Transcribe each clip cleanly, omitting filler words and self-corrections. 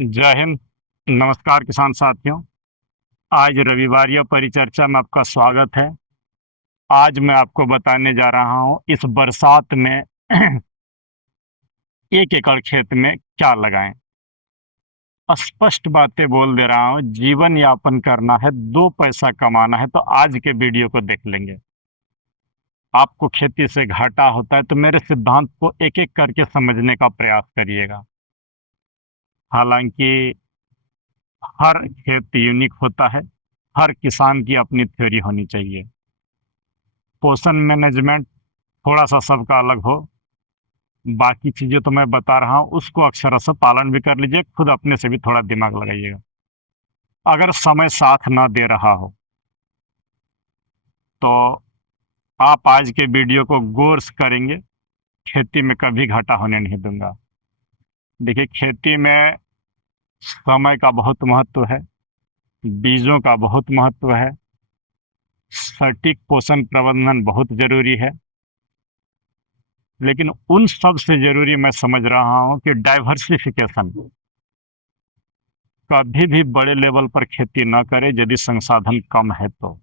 जय हिंद। नमस्कार किसान साथियों। आज रविवार परिचर्चा में आपका स्वागत है। आज मैं आपको बताने जा रहा हूं इस बरसात में 1 एकड़ खेत में क्या लगाएं। स्पष्ट बातें बोल दे रहा हूं, जीवन यापन करना है, 2 पैसा कमाना है तो आज के वीडियो को देख लेंगे। आपको खेती से घाटा होता है तो मेरे सिद्धांत को एक एक करके समझने का प्रयास करिएगा। हालांकि हर खेत यूनिक होता है, हर किसान की अपनी थ्योरी होनी चाहिए। पोषण मैनेजमेंट थोड़ा सा सबका अलग हो, बाकी चीज़ें तो मैं बता रहा हूँ उसको अक्षरशः पालन भी कर लीजिए, खुद अपने से भी थोड़ा दिमाग लगाइएगा। अगर समय साथ ना दे रहा हो तो आप आज के वीडियो को गौर से करेंगे, खेती में कभी घाटा होने नहीं दूंगा। देखिए, खेती में समय का बहुत महत्व है, बीजों का बहुत महत्व है, सटीक पोषण प्रबंधन बहुत जरूरी है। लेकिन उन सब से जरूरी मैं समझ रहा हूं कि डाइवर्सिफिकेशन। कभी भी बड़े लेवल पर खेती न करें यदि संसाधन कम है तो।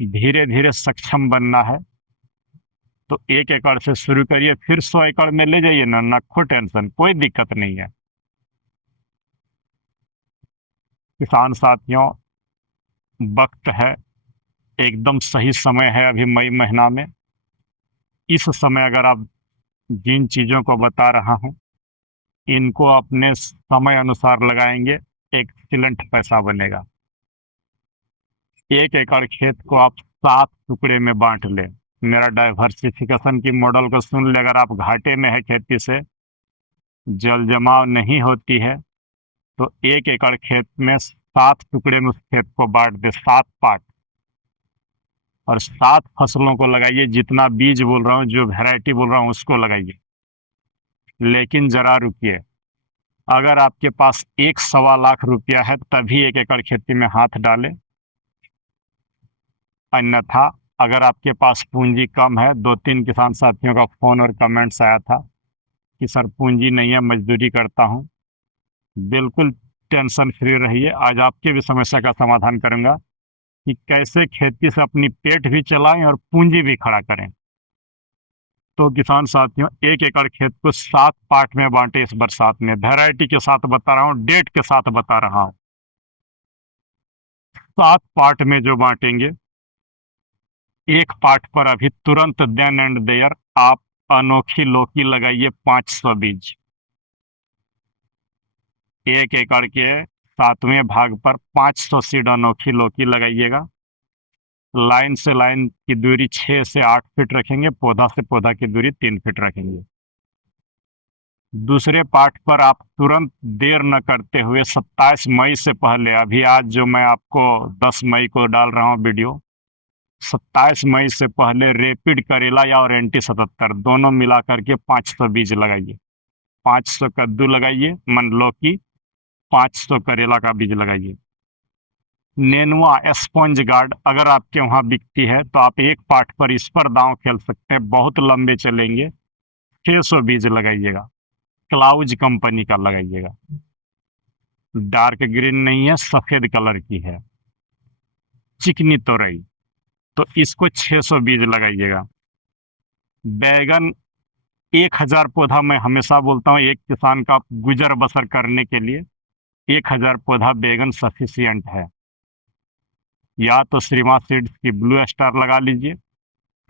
धीरे धीरे सक्षम बनना है तो 1 एकड़ से शुरू करिए, फिर 100 एकड़ में ले जाइए ना, नखो टेंशन, कोई दिक्कत नहीं है। किसान साथियों, वक्त है, एकदम सही समय है अभी मई महीना में। इस समय अगर आप जिन चीज़ों को बता रहा हूँ इनको अपने समय अनुसार लगाएंगे, एक्सीलेंट पैसा बनेगा। 1 एकड़ खेत को आप 7 टुकड़े में बांट लें। मेरा डाइवर्सिफिकेशन की मॉडल को सुन ले। अगर आप घाटे में है, खेती से जल जमाव नहीं होती है तो 1 एकड़ खेत में 7 टुकड़े में उस खेत को बांट दे, 7 पार्ट, और 7 फसलों को लगाइए। जितना बीज बोल रहा हूँ, जो वैरायटी बोल रहा हूँ उसको लगाइए। लेकिन जरा रुकिए, अगर आपके पास 1 सवा लाख रुपया है तभी 1 एकड़ खेती में हाथ डालें। अन्यथा अगर आपके पास पूंजी कम है, 2-3 किसान साथियों का फोन और कमेंट्स आया था कि सर पूंजी नहीं है, मजदूरी करता हूँ। बिल्कुल टेंशन फ्री रहिए, आज आपके भी समस्या का समाधान करूंगा कि कैसे खेती से अपनी पेट भी चलाएं और पूंजी भी खड़ा करें। तो किसान साथियों, 1 एकड़ खेत को 7 पार्ट में बांटे इस बरसात में। वैरायटी के साथ बता रहा हूँ, डेट के साथ बता रहा हूँ। 7 पार्ट में जो बांटेंगे, एक पार्ट पर अभी तुरंत देन एंड देयर आप अनोखी लौकी लगाइए, 500 बीज। 1 एकड़ के 7वें भाग पर 500 सीड अनोखी लौकी लगाइएगा। लाइन से लाइन की दूरी 6 से 8 फीट रखेंगे, पौधा से पौधा की दूरी 3 फीट रखेंगे। दूसरे पार्ट पर आप तुरंत देर न करते हुए 27 मई से पहले, अभी आज जो मैं आपको 10 मई को डाल रहा हूँ वीडियो, 27 मई से पहले रेपिड करेला या और एंटी 77 दोनों मिला करके 500 बीज लगाइए। 500 कद्दू लगाइए, मन लौकी, 500 करेला का बीज लगाइए। नेनुआ स्पॉन्ज गार्ड अगर आपके वहां बिकती है तो आप एक पार्ट पर इस पर दांव खेल सकते हैं, बहुत लंबे चलेंगे। 600 बीज लगाइएगा, क्लाउज कंपनी का लगाइएगा। डार्क ग्रीन नहीं है, सफेद कलर की है, चिकनी तोरई। तो इसको 600 बीज लगाइएगा। बैगन 1000 पौधा, मैं हमेशा बोलता हूँ एक किसान का गुजर बसर करने के लिए 1000 पौधा बैगन सफिशियंट है। या तो श्रीमा सीड्स की ब्लू स्टार लगा लीजिए,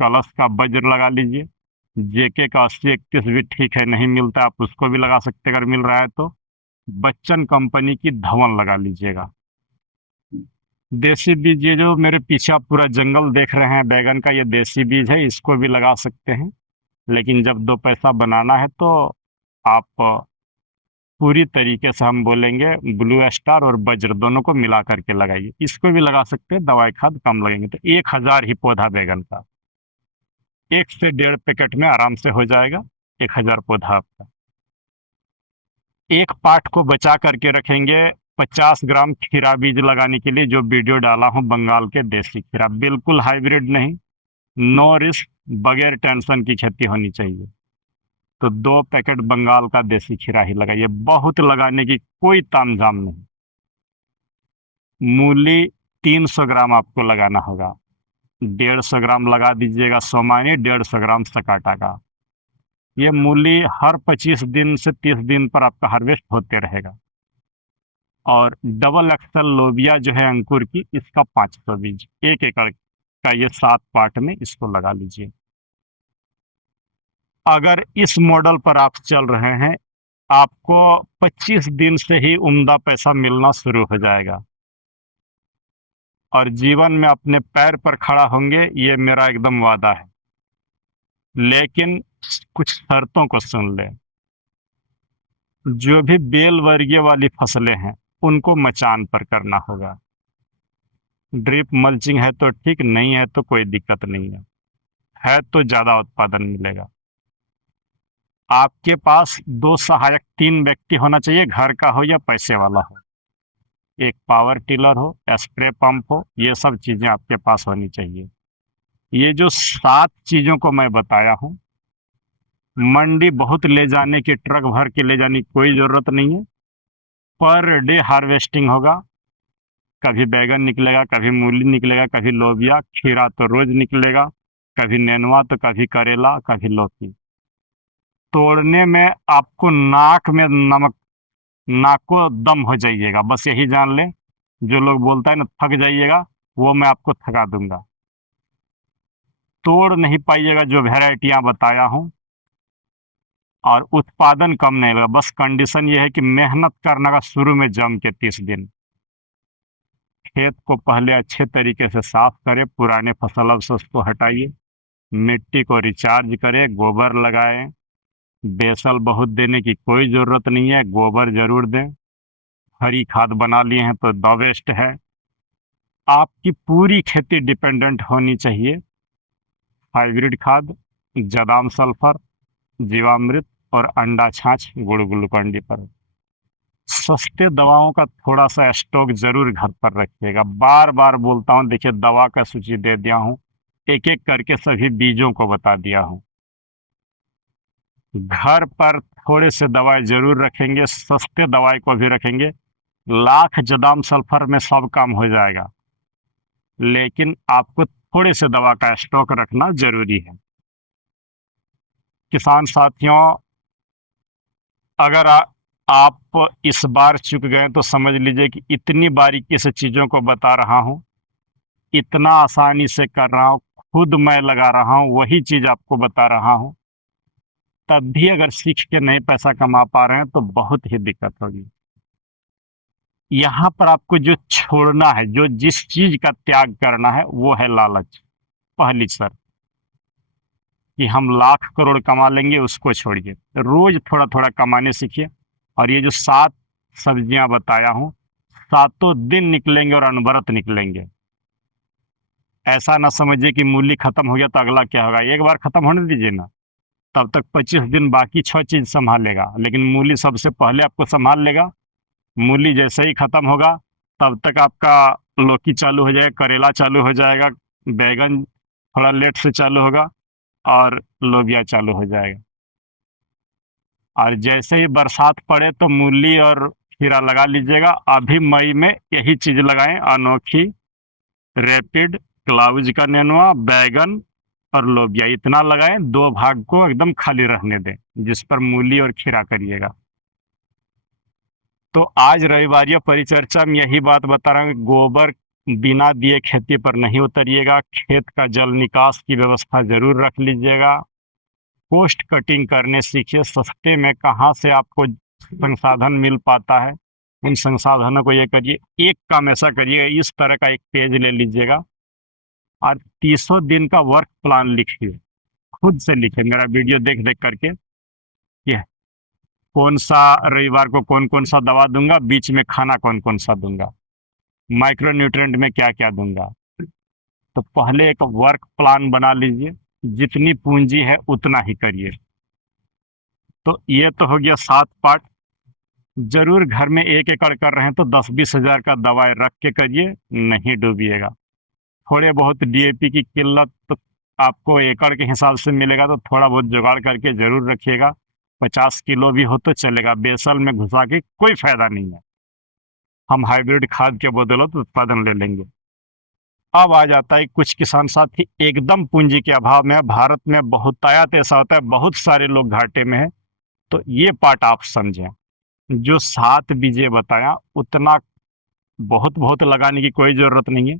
कलश का वज्र लगा लीजिए, जेके का 80-31 भी ठीक है, नहीं मिलता आप उसको भी लगा सकते अगर मिल रहा है तो। बच्चन कंपनी की धवन लगा लीजिएगा। देसी बीज, ये जो मेरे पीछे आप पूरा जंगल देख रहे हैं बैगन का, ये देसी बीज है, इसको भी लगा सकते हैं। लेकिन जब 2 पैसा बनाना है तो आप पूरी तरीके से, हम बोलेंगे ब्लू स्टार और वज्र दोनों को मिला करके लगाइए। इसको भी लगा सकते हैं, दवाई खाद कम लगेंगे तो 1000 ही पौधा बैगन का, 1 से 1.5 पैकेट में आराम से हो जाएगा 1000 पौधा आपका। एक पार्ट को बचा करके रखेंगे 50 ग्राम खीरा बीज लगाने के लिए, जो वीडियो डाला हूं बंगाल के देसी खीरा, बिल्कुल हाइब्रिड नहीं, नो रिस्क, बगैर टेंशन की खेती होनी चाहिए। तो 2 पैकेट बंगाल का देसी खीरा ही लगाइए, बहुत लगाने की कोई तामझाम नहीं। मूली 300 ग्राम आपको लगाना होगा, 150 ग्राम लगा दीजिएगा सोमानी, 150 ग्राम सकाटा का। ये मूली हर 25 दिन से 30 दिन पर आपका हार्वेस्ट होते रहेगा। और डबल एक्सल लोबिया जो है अंकुर की, इसका 500 बीज 1 एकड़ का, ये 7 पार्ट में इसको लगा लीजिए। अगर इस मॉडल पर आप चल रहे हैं, आपको 25 दिन से ही उम्दा पैसा मिलना शुरू हो जाएगा और जीवन में अपने पैर पर खड़ा होंगे, ये मेरा एकदम वादा है। लेकिन कुछ शर्तों को सुन लें। जो भी बेल वर्गीय वाली फसलें हैं, उनको मचान पर करना होगा। ड्रिप मल्चिंग है तो ठीक, नहीं है तो कोई दिक्कत नहीं है तो ज़्यादा उत्पादन मिलेगा। आपके पास 2 सहायक 3 व्यक्ति होना चाहिए, घर का हो या पैसे वाला हो। एक पावर टिलर हो, स्प्रे पंप हो, ये सब चीज़ें आपके पास होनी चाहिए। ये जो 7 चीज़ों को मैं बताया हूँ, मंडी बहुत ले जाने की, ट्रक भर के ले जाने की कोई ज़रूरत नहीं है। पर डे हार्वेस्टिंग होगा। कभी बैगन निकलेगा, कभी मूली निकलेगा, कभी लोबिया, खीरा तो रोज निकलेगा, कभी नेनुआ तो कभी करेला, कभी लौकी। तोड़ने में आपको नाक में नमक, नाको दम हो जाइएगा, बस यही जान लें। जो लोग बोलता है ना थक जाइएगा, वो मैं आपको थका दूंगा। तोड़ नहीं पाइएगा जो वेराइटियां बताया हूं, और उत्पादन कम नहीं लगा। बस कंडीशन ये है कि मेहनत करना का शुरू में जम के 30 दिन। खेत को पहले अच्छे तरीके से साफ करें, पुराने फसल अवशेष को हटाइए, मिट्टी को रिचार्ज करें, गोबर लगाएं। बेसल बहुत देने की कोई ज़रूरत नहीं है, गोबर ज़रूर दें। हरी खाद बना लिए हैं तो द वेस्ट है। आपकी पूरी खेती डिपेंडेंट होनी चाहिए हाइब्रिड खाद, जदाम सल्फर, जीवामृत और अंडा छाछ, गुड़ ग्लूकोन डी पर। सस्ते दवाओं का थोड़ा सा स्टॉक जरूर घर पर रखिएगा। बार बार बोलता हूँ, देखिए दवा का सूची दे दिया हूँ, एक एक करके सभी बीजों को बता दिया हूँ। घर पर थोड़े से दवाई जरूर रखेंगे, सस्ते दवाई को भी रखेंगे। लाख जदाम सल्फर में सब काम हो जाएगा, लेकिन आपको थोड़े से दवा का स्टॉक रखना जरूरी है। किसान साथियों, अगर आप इस बार चूक गए तो समझ लीजिए कि इतनी बारीकी से चीज़ों को बता रहा हूँ, इतना आसानी से कर रहा हूँ, खुद मैं लगा रहा हूँ, वही चीज़ आपको बता रहा हूँ, तब भी अगर सीख के नहीं पैसा कमा पा रहे हैं तो बहुत ही दिक्कत होगी। यहाँ पर आपको जो छोड़ना है, जो जिस चीज़ का त्याग करना है, वो है लालच। पहली शर्त कि हम लाख करोड़ कमा लेंगे, उसको छोड़िए। रोज थोड़ा थोड़ा कमाने सीखिए। और ये जो 7 सब्जियां बताया हूँ, सातों दिन निकलेंगे और अनवरत निकलेंगे। ऐसा ना समझिए कि मूली खत्म हो गया तो अगला क्या होगा, एक बार खत्म होने दीजिए ना, तब तक 25 दिन बाकी 6 चीज संभालेगा, लेकिन मूली सबसे पहले आपको संभाल लेगा। मूली जैसे ही खत्म होगा, तब तक आपका लौकी चालू हो जाएगा, करेला चालू हो जाएगा, बैगन थोड़ा लेट से चालू होगा, और लोबिया चालू हो जाएगा। और जैसे ही बरसात पड़े तो मूली और खीरा लगा लीजिएगा। अभी मई में यही चीज लगाएं, अनोखी, रैपिड, क्लाउज का नेनुआ, बैगन और लोबिया, इतना लगाएं। 2 भाग को एकदम खाली रहने दें, जिस पर मूली और खीरा करिएगा। तो आज रविवार परिचर्चा में यही बात बता रहा हूँ, गोबर बिना दिए खेती पर नहीं उतरिएगा। खेत का जल निकास की व्यवस्था जरूर रख लीजिएगा। पोस्ट कटिंग करने सीखिए। सस्ते में कहाँ से आपको संसाधन मिल पाता है, उन संसाधनों को ये करिए। एक काम ऐसा करिए, इस तरह का एक पेज ले लीजिएगा और 300 दिन का वर्क प्लान लिखिए, खुद से लिखिए, मेरा वीडियो देख देख करके। ये कौन सा रविवार को कौन कौन सा दवा दूंगा, बीच में खाना कौन कौन सा दूंगा, माइक्रो न्यूट्रेंट में क्या क्या दूंगा। तो पहले एक वर्क प्लान बना लीजिए, जितनी पूंजी है उतना ही करिए। तो ये तो हो गया 7 पार्ट। जरूर घर में 1 एकड़ कर रहे हैं तो 10-20 हजार का दवाई रख के करिए, नहीं डूबिएगा। थोड़े बहुत डीएपी की किल्लत तो आपको एकड़ के हिसाब से मिलेगा, तो थोड़ा बहुत जुगाड़ करके जरूर रखिएगा। 50 किलो भी हो तो चलेगा, बेसल में घुसा के कोई फायदा नहीं है। हम हाइब्रिड खाद के बदौलत उत्पादन ले लेंगे। अब आ जाता है कुछ किसान साथी एकदम पूंजी के अभाव में है, भारत में बहुतायत ऐसा होता है, बहुत सारे लोग घाटे में है। तो ये पार्ट आप समझें, जो 7 बीजे बताया उतना बहुत बहुत लगाने की कोई जरूरत नहीं है।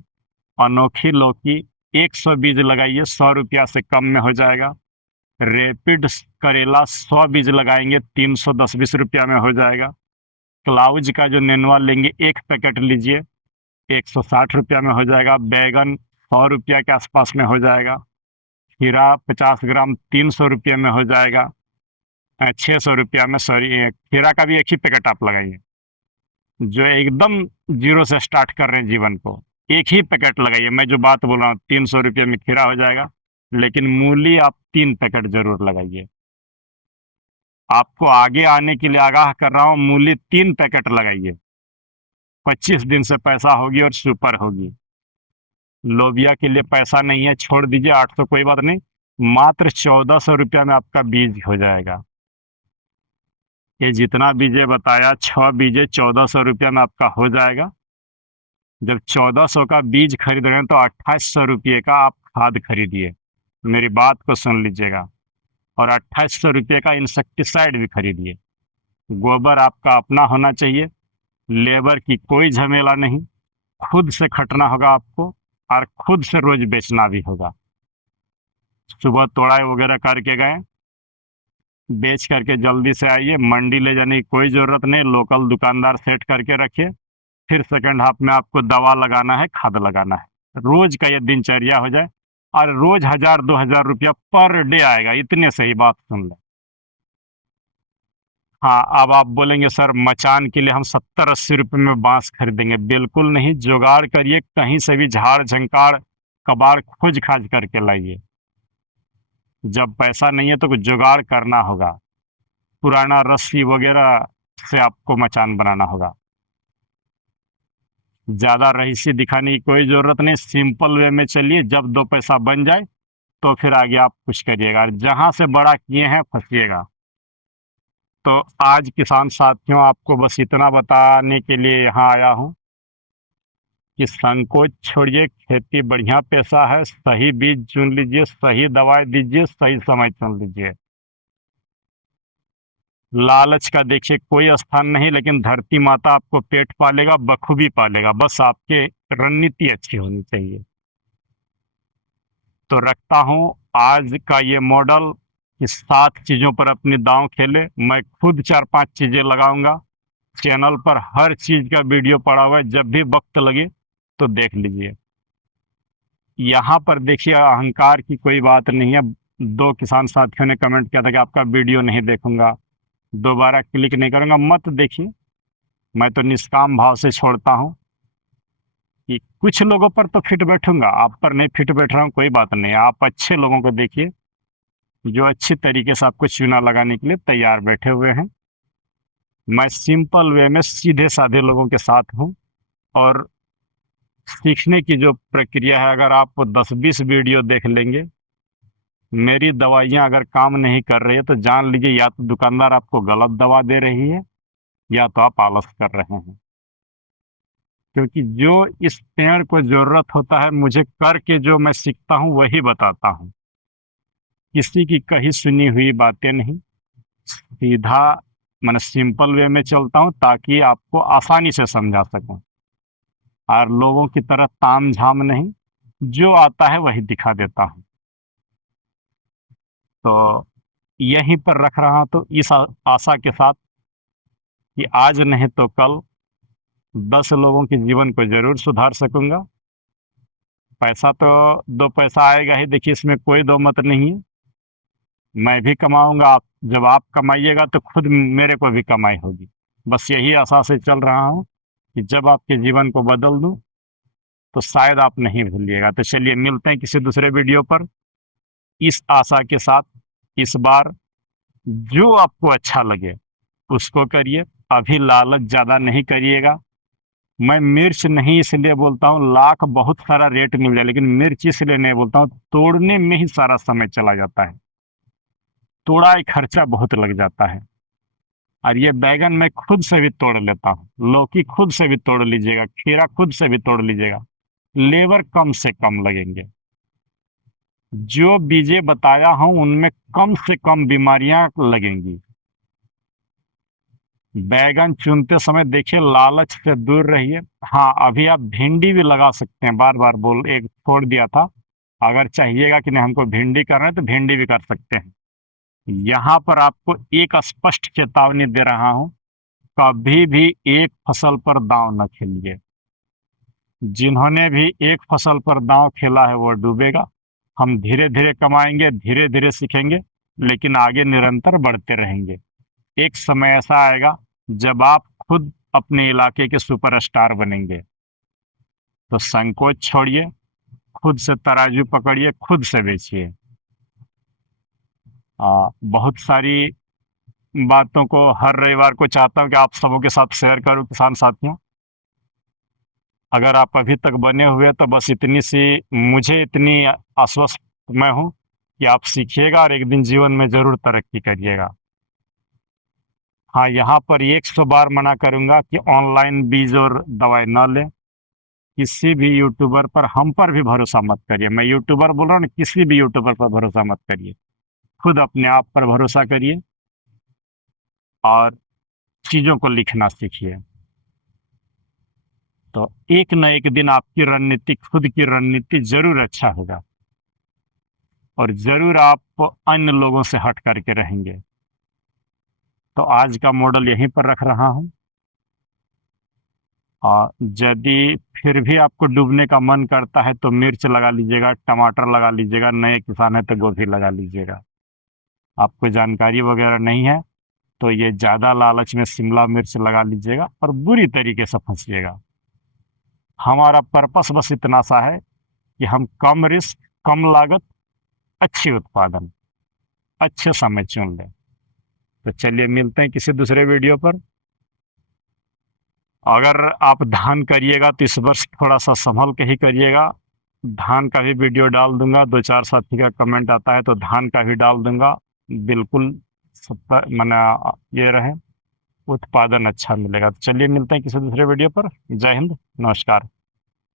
अनोखी लौकी 100 बीज लगाइए, 100 रुपया से कम में हो जाएगा। रैपिड करेला 100 बीज लगाएंगे, 310-20 रुपया में हो जाएगा। क्लाउज का जो नेनुआ लेंगे 1 पैकेट लीजिए, 160 रुपया में हो जाएगा। बैगन 100 रुपया के आसपास में हो जाएगा। खीरा 50 ग्राम 300 रुपये में हो जाएगा। 600 रुपया में, सॉरी, खीरा का भी एक ही पैकेट आप लगाइए। जो एकदम जीरो से स्टार्ट कर रहे हैं जीवन को, एक ही पैकेट लगाइए। मैं जो बात बोल रहा हूँ 300 रुपये में खीरा हो जाएगा, लेकिन मूली आप 3 पैकेट जरूर लगाइए। आपको आगे आने के लिए आगाह कर रहा हूँ, मूली 3 पैकेट लगाइए, 25 दिन से पैसा होगी और सुपर होगी। लोबिया के लिए पैसा नहीं है, छोड़ दीजिए, 800 कोई बात नहीं, मात्र 1400 रुपया में आपका बीज हो जाएगा। ये जितना बीजे बताया, 6 बीजे 1400 रुपया में आपका हो जाएगा। जब 1400 का बीज खरीद रहे हैं तो 2800 रुपये का आप खाद खरीदिए, मेरी बात को सुन लीजिएगा। और 2800 रुपये का इंसेक्टिसाइड भी खरीदिए। गोबर आपका अपना होना चाहिए, लेबर की कोई झमेला नहीं, खुद से खटना होगा आपको और खुद से रोज बेचना भी होगा। सुबह तोड़ाई वगैरह करके गए, बेच करके जल्दी से आइए, मंडी ले जाने की कोई ज़रूरत नहीं, लोकल दुकानदार सेट करके रखिए। फिर सेकंड हाफ में आपको दवा लगाना है, खाद लगाना है। रोज का ये दिनचर्या हो जाए और रोज 1000-2000 रुपया पर डे आएगा, इतने सही बात सुन लें। हाँ, अब आप बोलेंगे सर मचान के लिए हम 70-80 रुपये में बांस खरीदेंगे। बिल्कुल नहीं, जुगाड़ करिए, कहीं से भी झाड़ झंकाड़ कबाड़ खोज खाज करके लाइए। जब पैसा नहीं है तो कुछ जुगाड़ करना होगा, पुराना रस्सी वगैरह से आपको मचान बनाना होगा। ज़्यादा रईसी दिखाने की कोई ज़रूरत नहीं, सिंपल वे में चलिए, जब 2 पैसा बन जाए तो फिर आगे आप कुछ करिएगा, जहाँ से बड़ा किए हैं फंसिएगा। तो आज किसान साथियों, आपको बस इतना बताने के लिए यहाँ आया हूँ कि संकोच छोड़िए, खेती बढ़िया पैसा है, सही बीज चुन लीजिए, सही दवाई दीजिए, सही समय चुन लीजिए। लालच का देखिए कोई स्थान नहीं, लेकिन धरती माता आपको पेट पालेगा, बखूबी पालेगा, बस आपके रणनीति अच्छी होनी चाहिए। तो रखता हूँ आज का ये मॉडल कि 7 चीज़ों पर अपनी दांव खेले। मैं खुद 4-5 चीज़ें लगाऊंगा, चैनल पर हर चीज़ का वीडियो पड़ा हुआ है, जब भी वक्त लगे तो देख लीजिए। यहाँ पर देखिए अहंकार की कोई बात नहीं है। 2 किसान साथियों ने कमेंट किया था कि आपका वीडियो नहीं देखूंगा, दोबारा क्लिक नहीं करूंगा, मत देखिए। मैं तो निष्काम भाव से छोड़ता हूँ कि कुछ लोगों पर तो फिट बैठूंगा, आप पर नहीं फिट बैठ रहा हूँ, कोई बात नहीं। आप अच्छे लोगों को देखिए जो अच्छी तरीके से आपको चूना लगाने के लिए तैयार बैठे हुए हैं। मैं सिंपल वे में सीधे साधे लोगों के साथ हूँ। और सीखने की जो प्रक्रिया है, अगर आप 10-20 वीडियो देख लेंगे, मेरी दवाइयाँ अगर काम नहीं कर रही है तो जान लीजिए या तो दुकानदार आपको गलत दवा दे रही है या तो आप आलस कर रहे हैं। क्योंकि जो इस पेड़ को ज़रूरत होता है, मुझे करके जो मैं सीखता हूँ वही बताता हूँ। किसी की कही सुनी हुई बातें नहीं, सीधा मैंने सिंपल वे में चलता हूँ ताकि आपको आसानी से समझा सकूँ। और लोगों की तरह ताम झाम नहीं, जो आता है वही दिखा देता हूँ। तो यहीं पर रख रहा हूँ, तो इस आशा के साथ कि आज नहीं तो कल 10 लोगों के जीवन को ज़रूर सुधार सकूँगा। पैसा तो 2 पैसा आएगा ही, देखिए इसमें कोई दो मत नहीं है। मैं भी कमाऊँगा, आप जब आप कमाइएगा तो खुद मेरे को भी कमाई होगी। बस यही आशा से चल रहा हूँ कि जब आपके जीवन को बदल दूँ तो शायद आप नहीं भूलिएगा। तो चलिए मिलते हैं किसी दूसरे वीडियो पर, इस आशा के साथ इस बार जो आपको अच्छा लगे उसको करिए। अभी लालच ज़्यादा नहीं करिएगा। मैं मिर्च नहीं इसलिए बोलता हूँ, लाख बहुत सारा रेट मिल जाए, लेकिन मिर्च इसलिए नहीं बोलता हूँ, तोड़ने में ही सारा समय चला जाता है। तोड़ाई खर्चा बहुत लग जाता है। और ये बैगन मैं खुद से भी तोड़ लेता हूँ, लौकी खुद से भी तोड़ लीजिएगा, खीरा खुद से भी तोड़ लीजिएगा, लेबर कम से कम लगेंगे। जो बीजें बताया हूं उनमें कम से कम बीमारियां लगेंगी। बैगन चुनते समय देखिए लालच से दूर रहिए। हाँ, अभी आप भिंडी भी लगा सकते हैं, बार बार बोल एक छोड़ दिया था। अगर चाहिएगा कि नहीं हमको भिंडी करना है तो भिंडी भी कर सकते हैं। यहाँ पर आपको एक स्पष्ट चेतावनी दे रहा हूं, कभी भी एक फसल पर दांव न खेलिए। जिन्होंने भी एक फसल पर दांव खेला है वो डूबेगा। हम धीरे धीरे कमाएंगे, धीरे धीरे सीखेंगे, लेकिन आगे निरंतर बढ़ते रहेंगे। एक समय ऐसा आएगा जब आप खुद अपने इलाके के सुपरस्टार बनेंगे। तो संकोच छोड़िए, खुद से तराजू पकड़िए, खुद से बेचिए। बहुत सारी बातों को हर रविवार को चाहता हूँ कि आप सबों के साथ शेयर करूं किसान साथियों। अगर आप अभी तक बने हुए तो बस इतनी सी, मुझे इतनी आश्वस्त मैं हूँ कि आप सीखिएगा और एक दिन जीवन में जरूर तरक्की करिएगा। हाँ, यहाँ पर 100 बार मना करूंगा कि ऑनलाइन बीज और दवाई ना लें। किसी भी यूट्यूबर पर, हम पर भी भरोसा मत करिए। मैं यूट्यूबर बोल रहा हूँ ना, किसी भी यूट्यूबर पर भरोसा मत करिए। खुद अपने आप पर भरोसा करिए और चीज़ों को लिखना सीखिए। तो एक न एक दिन आपकी रणनीति, खुद की रणनीति जरूर अच्छा होगा और जरूर आप अन्य लोगों से हट करके रहेंगे। तो आज का मॉडल यहीं पर रख रहा हूँ। और यदि फिर भी आपको डूबने का मन करता है तो मिर्च लगा लीजिएगा, टमाटर लगा लीजिएगा, नए किसान है तो गोभी लगा लीजिएगा। आपको जानकारी वगैरह नहीं है तो ये ज़्यादा लालच में शिमला मिर्च लगा लीजिएगा और बुरी तरीके से फंसिएगा। हमारा पर्पस बस इतना सा है कि हम कम रिस्क, कम लागत, अच्छी उत्पादन, अच्छे समय चुन लें। तो चलिए मिलते हैं किसी दूसरे वीडियो पर। अगर आप धान करिएगा तो इस वर्ष थोड़ा सा संभल के ही करिएगा। धान का भी वीडियो डाल दूंगा, दो चार साथी का कमेंट आता है तो धान का भी डाल दूंगा। बिल्कुल मना ये रहे, उत्पादन अच्छा मिलेगा। तो चलिए मिलते हैं किसी दूसरे वीडियो पर। जय हिंद, नमस्कार।